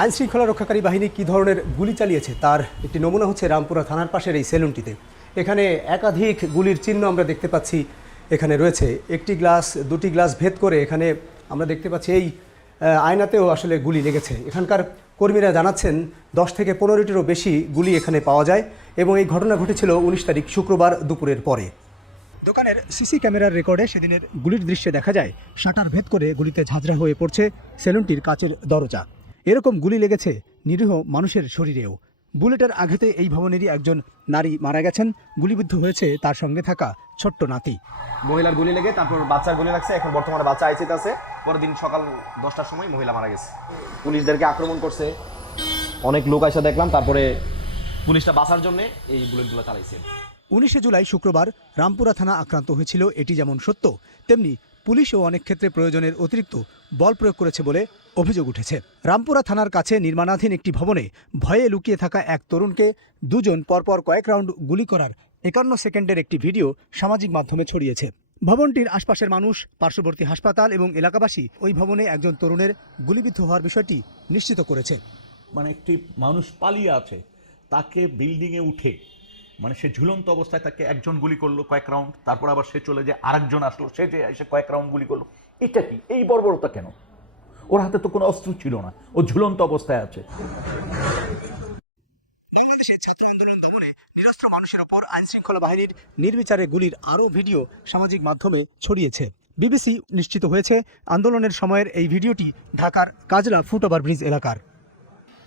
আইন শৃঙ্খলা রক্ষাকারী বাহিনী কী ধরনের গুলি চালিয়েছে তার একটি নমুনা হচ্ছে রামপুরা থানার পাশের এই সেলুনটিতে। এখানে একাধিক গুলির চিহ্ন আমরা দেখতে পাচ্ছি। এখানে রয়েছে একটি গ্লাস, দুটি গ্লাস ভেদ করে এখানে আমরা দেখতে পাচ্ছি এই আয়নাতেও আসলে গুলি লেগেছে। এখানকার কর্মীরা জানাচ্ছেন দশ থেকে পনেরোটিরও বেশি গুলি এখানে পাওয়া যায় এবং এই ঘটনা ঘটেছিল উনিশ তারিখ শুক্রবার দুপুরের পরে। দোকানের সিসি ক্যামেরার রেকর্ডে সেদিনের গুলির দৃশ্যে দেখা যায়, শাটার ভেদ করে গুলিতে ঝাঁঝরা হয়ে পড়ছে সেলুনটির কাচের দরজা। এরকম গুলি লেগেছে নিরীহ মানুষের শরীরেও। বুলেটের আঘাতে এই ভবনেরই একজন নারী মারা গেছেন। গুলিবিদ্ধ হয়েছে তার সঙ্গে থাকা ছোট্ট নাতি। মহিলার গুলি লেগে তারপর বাচ্চার গুলি লাগছে। এখন বর্তমানে বাচ্চা আইসিতে আছে। পরের দিন সকাল দশটার সময় মহিলা মারা গেছে। পুলিশদেরকে আক্রমণ করছে। অনেক লোক এসে দেখলাম তারপরে পুলিশটা বাঁচার জন্য এই বুলেটগুলো চালাইছে। উনিশে জুলাই শুক্রবার রামপুরা থানা আক্রান্ত হয়েছিল। এটি যেমন সত্য তেমনি পুলিশও অনেক ক্ষেত্রে প্রয়োজনের অতিরিক্ত বল প্রয়োগ করেছে বলে অভিযোগ উঠেছে। রামপুরা থানার কাছে নির্মাণাধীন একটি ভবনে ভয়ে লুকিয়ে থাকা এক তরুণকে দুজন পরপর কয়েক রাউন্ড গুলি করার একান্ন সেকেন্ডের একটি ভিডিও সামাজিক মাধ্যমে ছড়িয়েছে। ভবনটির আশপাশের মানুষ, পার্শ্ববর্তী হাসপাতাল এবং এলাকাবাসী ওই ভবনে একজন তরুণের গুলিবিদ্ধ হওয়ার বিষয়টি নিশ্চিত করেছে। মানে একটি মানুষ পালিয়ে আছে, তাকে বিল্ডিংয়ে উঠে মানে সে ঝুলন্ত অবস্থায় তাকে একজন গুলি করল কয়েক রাউন্ড, তারপর আবার সে চলে যে আরেকজন আসলো, সে যে এসে কয়েক রাউন্ড গুলি করল। এটা কি? এই বর্বরতা কেন? ওর হাতে তো কোনো অস্ত্র ছিল না। ও ঝুলন্ত অবস্থায় আছে। বাংলাদেশে ছাত্র আন্দোলন দমনে নিরস্ত্র মানুষের ওপর আইনশৃঙ্খলা বাহিনীর নির্বিচারে গুলির আরও ভিডিও সামাজিক মাধ্যমে ছড়িয়েছে। বিবিসি নিশ্চিত হয়েছে, আন্দোলনের সময়ের এই ভিডিওটি ঢাকার কাজলা ফুটওভার ব্রিজ এলাকার।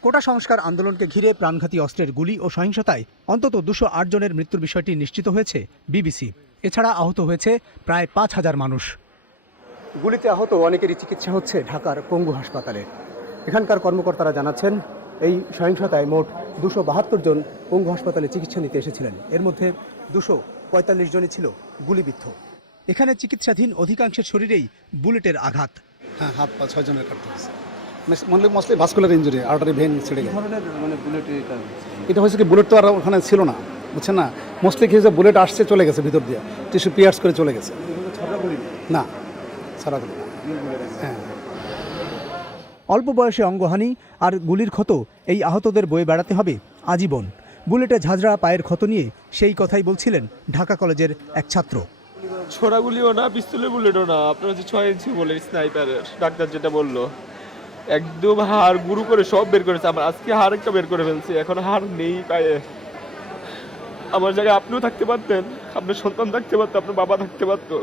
কোটা সংস্কার আন্দোলনকে ঘিরে প্রাণঘাতী অস্ত্রের গুলি ও সহিংসতায় অন্তত দুশো আট জনের মৃত্যুর বিষয়টি নিশ্চিত হয়েছে বিবিসি। এছাড়া আহত হয়েছে প্রায় পাঁচ হাজার মানুষ। গুলিতে আহত অনেকেরই চিকিৎসা হচ্ছে ঢাকার পঙ্গু হাসপাতালে। এখানকার কর্মকর্তারা জানাচ্ছেন এই সহিংসতায় মোট দুশো বাহাত্তর জন পঙ্গু হাসপাতালে চিকিৎসা নিতে এসেছিলেন। এর মধ্যে দুশো পঁয়তাল্লিশ জনই ছিল গুলিবিদ্ধ। এখানে চিকিৎসাধীন অধিকাংশের শরীরেই বুলেটের আঘাত। হ্যাঁ হাত পা ছয় জনের কাটতে হয়েছে। Mainly mostly vascular injury artery vein ছিঁড়ে গেছে মানে বুলেট এটা? হয়েছে কি বুলেট তো আর ওখানে ছিল না বুঝছেন না? মোস্টলি কি হয়েছে বুলেট আসছে চলে গেছে ভিতর দিয়ে টিস্যু পিয়ার্স করে চলে গেছে। না। সারা গুলি হ্যাঁ। অল্প বয়সে অঙ্গহানি আর গুলির ক্ষত, এই আহতদের বয়ে বেড়াতে হবে আজীবন। বুলেটে ঝাঁঝরা পায়ের ক্ষত নিয়ে সেই কথাই বলছিলেন ঢাকা কলেজের এক ছাত্র। ছোড়াগুলিও না, পিস্তলের বুলেটও না। আপনার হচ্ছে ছয় ইঞ্চি বলে স্নাইপারের, ডাক্তার যেটা বলল। একদম হাড় গুরু করে সব বের করেছে। আমার আজকে হাড় একটা বের করে ফেলছি, এখন হাড় নেই পায়ে। আমার জায়গায় আপনিও থাকতে পারতেন, আপনার সন্তান থাকতে পারতো, আপনার বাবা থাকতে পারতো।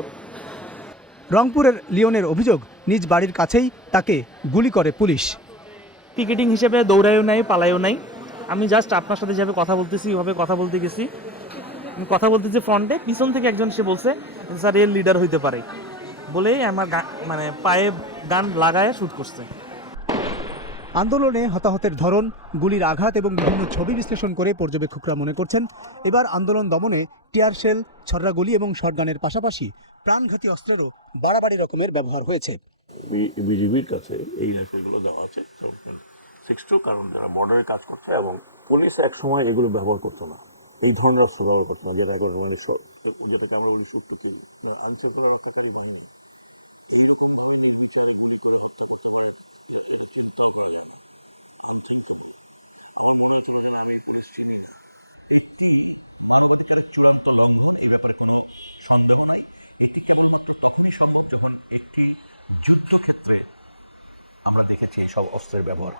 রংপুরের লিওনের অভিযোগ নিজ বাড়ির কাছেই তাকে গুলি করে পুলিশ। পিকেটিং হিসেবে দৌড়ায়ও নাই পালায়ও নাই। আমি জাস্ট আপনার সাথে যেভাবে কথা বলতেছি ওইভাবে কথা বলতে গেছি। আমি কথা বলতেছি ফ্রন্টে পিছন থেকে একজন সে বলছে স্যার এর লিডার হইতে পারে। বলেই আমার মানে পায়ে গান লাগায় শ্যুট করছে। আন্দোলনে হতাহতের ধরন গুলির আঘাত এবং বিভিন্ন ছবি বিশ্লেষণ করে পর্যবেক্ষকরা মনে করছেন এবার আন্দোলন দমনে টিয়ার শেল ছররা গুলি এবং শটগানের পাশাপাশি প্রাণঘাতী অস্ত্রেরও বাড়াবাড়ি রকমের ব্যবহার হয়েছে। বিজিবির কাছে এই রাইফেলগুলো দেওয়া আছে। সিক্স টু কারণ যারা বর্ডারে কাজ করছে এবং পুলিশ এক সময় এগুলো ব্যবহার করতো না। এই ধরনের অস্ত্র ব্যবহার করতো না, যেটা এখন মানে যেটাকে আমরা বলি সত্য আনসার তোমার করে চূড়ান্ত লঙ্ঘন, এই ব্যাপারে কোনো সন্দেহ নাই। এইসব অস্ত্রের ব্যবহার।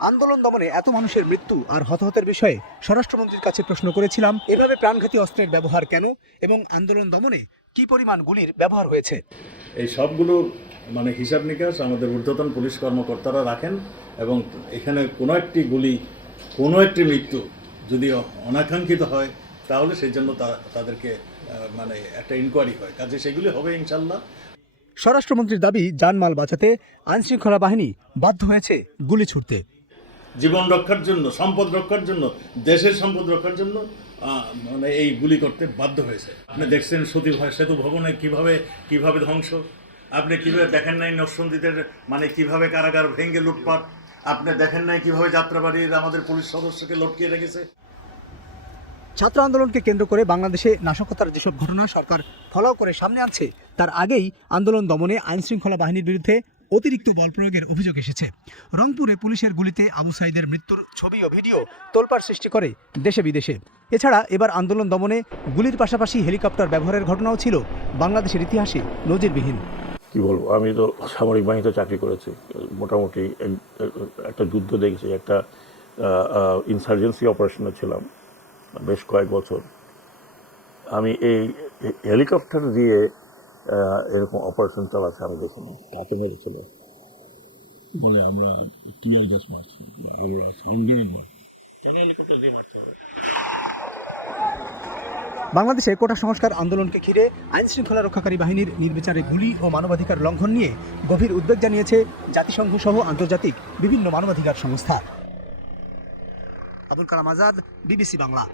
আন্দোলন দমনে এত মানুষের মৃত্যু আর হতাহতের বিষয়ে স্বরাষ্ট্রমন্ত্রীর কাছে প্রশ্ন করেছিলাম এভাবে প্রাণঘাতী অস্ত্রের ব্যবহার কেন এবং আন্দোলন দমনে কি পরিমাণ গুলির ব্যবহার হয়েছে? এই সবগুলো মানে হিসাব নিকাশ আমাদের ঊর্ধ্বতন পুলিশ কর্মকর্তারা রাখেন এবং এখানে কোনো একটি গুলি কোনো একটি মৃত্যু যদি অনাকাঙ্ক্ষিত হয় তাহলে সেই জন্য তা- তাদেরকে মানে একটা ইনকোয়ারি হয়। কাজে সেগুলি হবে ইনশাল্লাহ। স্বরাষ্ট্রমন্ত্রীর দাবি জানমাল বাঁচাতে আইনশৃঙ্খলা বাহিনী বাধ্য হয়েছে গুলি ছুটতে জীবন রক্ষার জন্য, সম্পদ রক্ষার জন্য, দেশের সম্পদ রক্ষার জন্য মানে এই গুলি করতে বাধ্য হয়েছে। আপনি দেখছেন সতী সেতু ভবনে কীভাবে কীভাবে ধ্বংস? আপনি কীভাবে দেখেন নাই নরসন্দীদের মানে কীভাবে কারাগার ভেঙে লুটপাট? আপনি দেখেন নাই কীভাবে যাত্রাবাড়ির আমাদের পুলিশ সদস্যকে লটকিয়ে রেখেছে? ছাত্র আন্দোলনকে কেন্দ্র করে বাংলাদেশে নাশকতার যেসব ঘটনা সরকার ফলাও করে সামনে আনছে, তার আগেই আন্দোলন দমনে আইনশৃঙ্খলা বাহিনীর বিরুদ্ধে অতিরিক্ত বল প্রয়োগের অভিযোগ এসেছে। রংপুরে পুলিশের গুলিতে আবু সাইদের মৃত্যুর ছবি ও ভিডিও তোলপাড় সৃষ্টি করে দেশে বিদেশে। এছাড়া এবার আন্দোলন দমনে গুলির পাশাপাশি হেলিকপ্টার ব্যবহারের ঘটনাও ছিল বাংলাদেশের ইতিহাসে নজিরবিহীন। কি বলব? আমি তো সামরিক বাহিনীতে চাকরি করেছি। মোটামুটি একটা যুদ্ধ দেখেছি, একটা ইনসার্জেন্সি অপারেশনে ছিলাম। বেশ কয়েক বছর আমি এই হেলিকপ্টার দিয়ে এরকম অপারেশন চালাচ্ছে আমি দেখিনি কাকে মেরেছিল বলে আমরা টিয়ার গ্যাস মারছি আমরা সাউন্ড গ্রেনেড মারছি। হেলিকপ্টার দিয়ে মারতে হবে বাংলাদেশে কোটা সংস্কার আন্দোলনকে ঘিরে আইন শৃঙ্খলা রক্ষাকারী বাহিনীর নির্বিচারে গুলি ও মানবাধিকার লঙ্ঘন নিয়ে গভীর উদ্বেগ জানিয়েছে জাতিসংঘ সহ আন্তর্জাতিক বিভিন্ন মানবাধিকার সংস্থা। আবুল কালাম আজাদ বিবিসি বাংলা।